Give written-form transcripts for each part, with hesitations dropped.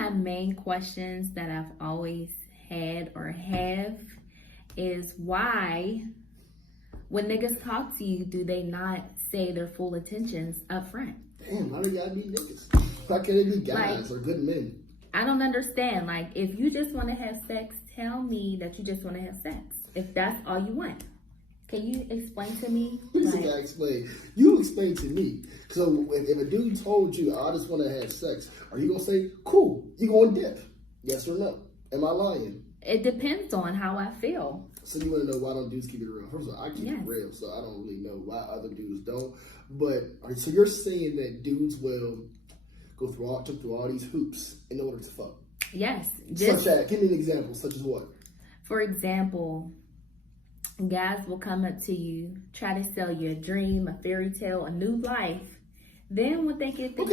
my main questions that I've always had or have is why, when niggas talk to you, do they not say their full intentions up front? Damn, why do y'all be niggas? Why can't they be guys or good men? I don't understand. Like, if you just want to have sex, tell me that you just want to have sex. If that's all you want. Can you explain to me? Please explain. You explain to me. So if a dude told you, I just want to have sex, are you going to say, cool, you going to dip? Yes or no? Am I lying? It depends on how I feel. So you want to know why don't dudes keep it real? First of all, I keep it real, so I don't really know why other dudes don't. But, so you're saying that dudes will go through all these hoops in order to fuck? Yes. Such as, give me an example, such as what? For example, guys will come up to you, try to sell you a dream, a fairy tale, a new life. Then when they get the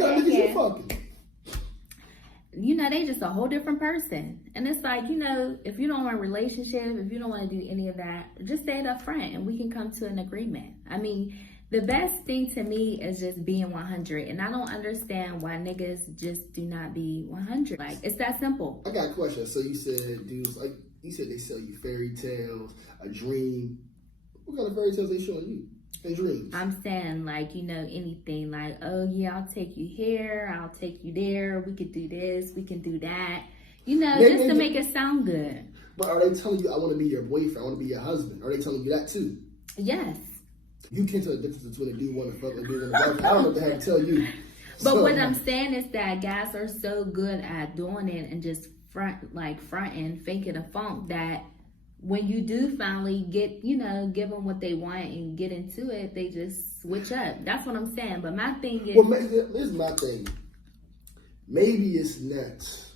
you know, they just a whole different person. And it's like, you know, if you don't want a relationship, if you don't want to do any of that, just say it up front and we can come to an agreement. I mean, the best thing to me is just being 100. And I don't understand why niggas just do not be 100. Like, it's that simple. I got a question. So you said dudes, like, you said they sell you fairy tales, a dream. What kind of fairy tales they showing you? And dreams? I'm saying, like, you know, anything. Like, oh, yeah, I'll take you here. I'll take you there. We could do this. We can do that. You know, just to make it sound good. But are they telling you, I want to be your boyfriend, I want to be your husband? Are they telling you that too? Yes. You can't tell the difference between a dude want to fuck and a dude want to fuck. I don't know what the heck to tell you. But what I'm saying is that guys are so good at doing it and just fronting, faking a funk, that when you do finally get, you know, give them what they want and get into it, they just switch up. That's what I'm saying. But my thing is... Well, this is my thing. Maybe it's not,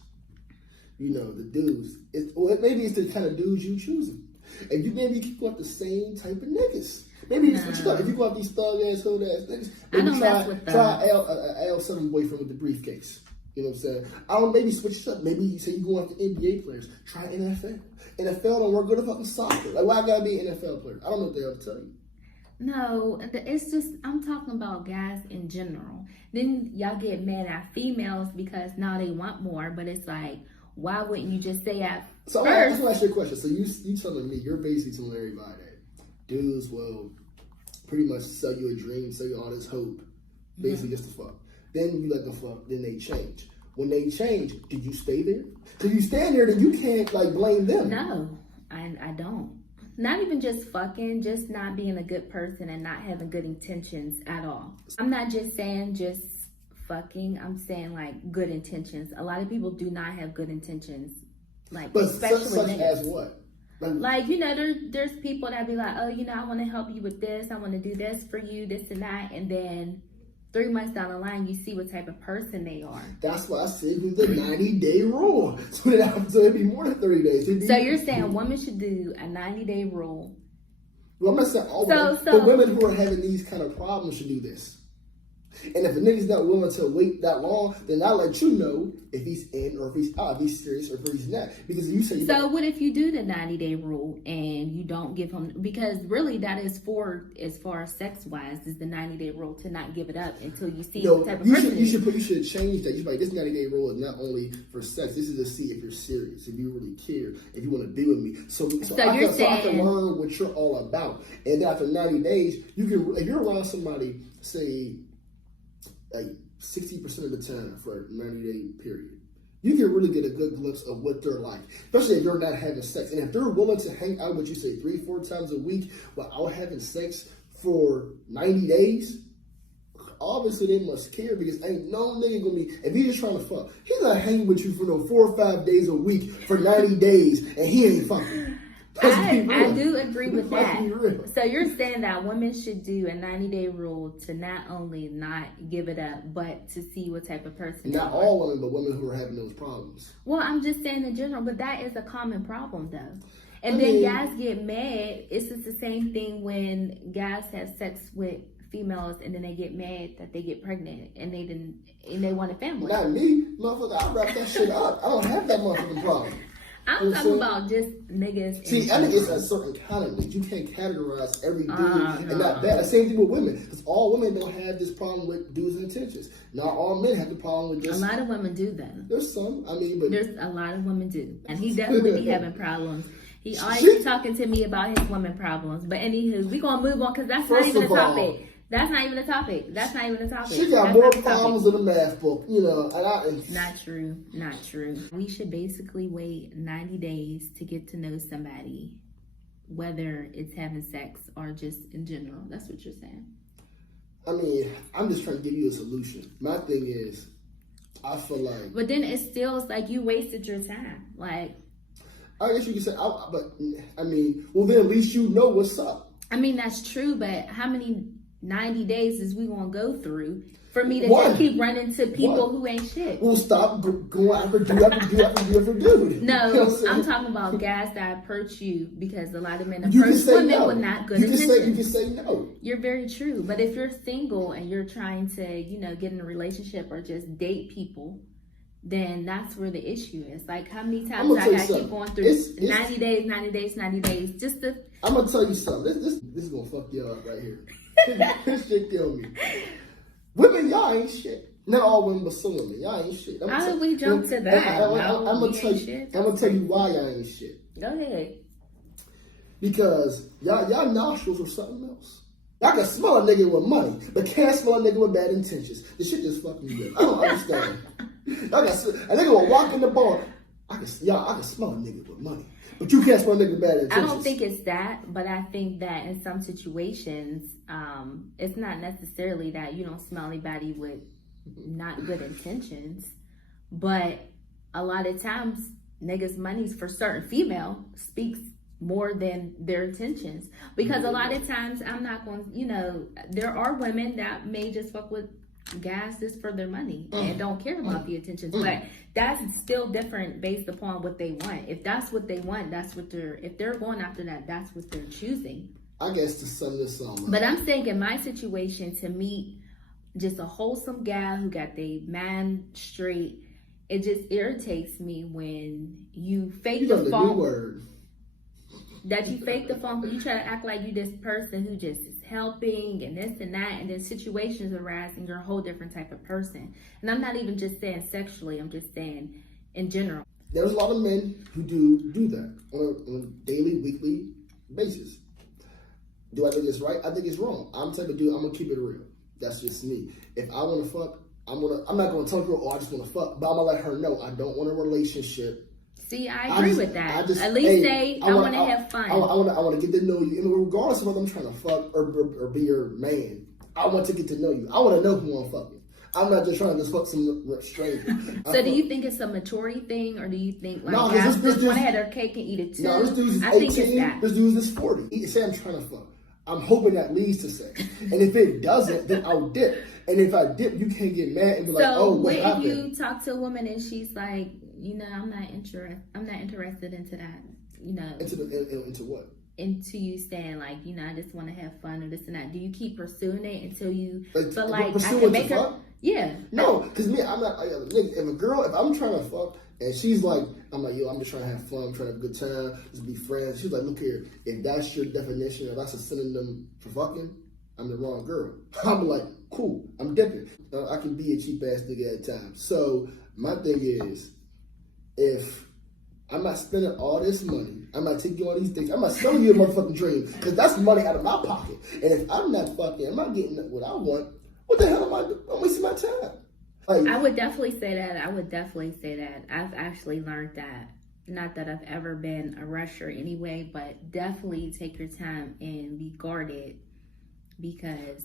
you know, the dudes. Maybe it's the kind of dudes you choosing. And you maybe keep up the same type of niggas. Maybe it's what you thought. If you go out these thug ass, hood ass niggas, maybe try L7 boyfriend with the briefcase. You know what I'm saying? I don't maybe switch it up. Maybe you say you go after NBA players. Try NFL. NFL don't work. Go to fucking soccer. Like, why I gotta be an NFL player? I don't know what they have to tell you. No, it's just, I'm talking about guys in general. Then y'all get mad at females because now they want more, but it's like, why wouldn't you just say at so first? I just want to ask you a question. So you telling me, you're basically telling everybody that dudes will pretty much sell you a dream, sell you all this hope, basically just to fuck. Then you let them fuck, then they change. When they change, did you stay there? If you stand there, then you can't like blame them. No, I don't. Not even just fucking, just not being a good person and not having good intentions at all. I'm not just saying just fucking, I'm saying like good intentions. A lot of people do not have good intentions. Like, but especially such as what? Like, you know, there's people that be like, oh, you know, I want to help you with this. I want to do this for you, this and that. And then 3 months down the line, you see what type of person they are. That's why I said with the 90-day rule. So it'd be more than 30 days. So you're saying women should do a 90-day rule? Well, I'm not saying all women, but women who are having these kind of problems should do this. And if a nigga's not willing to wait that long, then I'll let you know if he's in or if he's out, if he's serious or if he's not. Because if you say... So what if you do the 90-day rule and you don't give him... Because really that is for, as far as sex-wise, is the 90-day rule to not give it up until you see what type of person you should change that. You should be like, this 90-day rule is not only for sex. This is to see if you're serious, if you really care, if you want to be with me. So I can learn what you're all about. And then after 90 days, you can... If you're around somebody, say... like 60% of the time for a 90-day period, you can really get a good glimpse of what they're like, especially if you're not having sex. And if they're willing to hang out with you, say 3-4 times a week without having sex for 90 days, obviously they must care, because ain't no nigga gonna be, if he's just trying to fuck, he's not hanging with you for no 4 or 5 days a week for 90 days and he ain't fucking. I do agree with that. So you're saying that women should do a 90-day rule to not only not give it up, but to see what type of person. Not all women, but women who are having those problems. Well, I'm just saying in general, but that is a common problem though. And then guys get mad. It's just the same thing when guys have sex with females and then they get mad that they get pregnant and they want a family. Not me, motherfucker. I wrap that shit up. I don't have that motherfucking problem. I'm talking about just niggas. See, I think it's a certain kind of niggas. You can't categorize every dude and not bad. The same thing with women, because all women don't have this problem with dudes' intentions. Not all men have the problem with this. A lot of women do though. There's some. I mean, but there's a lot of women do, and he definitely be having problems. He always be talking to me about his women problems. But anywho, we gonna move on because that's not even a topic. That's not even a topic. That's not even a topic. She got more problems in the math book, you know. Not true. Not true. We should basically wait 90 days to get to know somebody, whether it's having sex or just in general. That's what you're saying. I mean, I'm just trying to give you a solution. My thing is, I feel like... But then it's like you wasted your time. Like... I guess you could say, but I mean, well then at least you know what's up. I mean, that's true, but how many 90 days is we gonna go through for me to just keep running to people who ain't shit? Well, stop going after dude. No, you know I'm talking about guys that approach you because a lot of men approach women with not good intentions. You can say no. You're very true, but if you're single and you're trying to, you know, get in a relationship or just date people, then that's where the issue is. Like, how many times I gotta keep going through 90 days, just to... I'm gonna tell you something. This is gonna fuck y'all up right here. This shit kill me. Women, y'all ain't shit. Not all women, but some women. Y'all ain't shit. How did we jump to that? I'm gonna tell you why y'all ain't shit. Go ahead. Because y'all nostrils are something else. Y'all can smell a nigga with money, but can't smell a nigga with bad intentions. This shit just fucking me up. I don't understand. A nigga will walk in the bar. I can smell a nigga with money, but you can't smell a nigga with bad intentions. I don't think it's that, but I think that in some situations, it's not necessarily that you don't smell anybody with not good intentions, but a lot of times niggas' money's for certain female speaks more than their intentions, because a lot of times I'm not going, you know, there are women that may just fuck with guys just for their money and don't care about the intentions, but that's still different based upon what they want. If that's what they want, that's what if they're going after that, that's what they're choosing. I guess to sum this up, but I'm saying in my situation, to meet just a wholesome guy who got their man straight, it just irritates me when you fake the phone. That you fake the phone, but you try to act like you this person who just is helping and this and that, and then situations arise and you're a whole different type of person. And I'm not even just saying sexually, I'm just saying in general. There's a lot of men who do that on a daily, weekly basis. Do I think it's right? I think it's wrong. I'm the type of dude, I'm gonna keep it real. That's just me. If I wanna fuck, I'm not gonna tell a girl, oh, I just wanna fuck, but I'm gonna let her know I don't want a relationship. See, I agree with that. At least say, I want to have fun. I want to get to know you. And regardless of whether I'm trying to fuck or be your man, I want to get to know you. I want to know who I'm fucking. I'm not just trying to just fuck some stranger. So do you think it's a maturity thing, or do you think like guys just want to have their cake and eat it too? No, this dude's is 18, this dude's is 40. He say I'm trying to fuck. I'm hoping that leads to sex. And if it doesn't, then I'll dip. And if I dip, you can't get mad and be like, oh, what happened? So if you talk to a woman and she's like, you know, I'm not interested into that, you know. Into what? Into you saying like, you know, I just want to have fun or this and that. Do you keep pursuing it until you feel like I can make her? Fuck? Yeah. No, because me, I'm not. If I'm trying to fuck and she's like, I'm like, yo, I'm just trying to have fun, I'm trying to have a good time, just be friends. She's like, look here, if that's your definition, if that's a synonym for fucking, I'm the wrong girl. I'm like, cool, I'm dipping. I can be a cheap ass nigga at times. So my thing is, if I'm not spending all this money, I'm not taking all these things, I'm not selling you a motherfucking dream, because that's money out of my pocket. And if I'm not fucking, I'm not getting what I want, what the hell am I doing? I'm wasting my time. Like, I would definitely say that. I've actually learned that. Not that I've ever been a rusher anyway, but definitely take your time and be guarded, because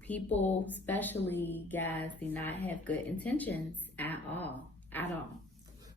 people, especially guys, do not have good intentions at all.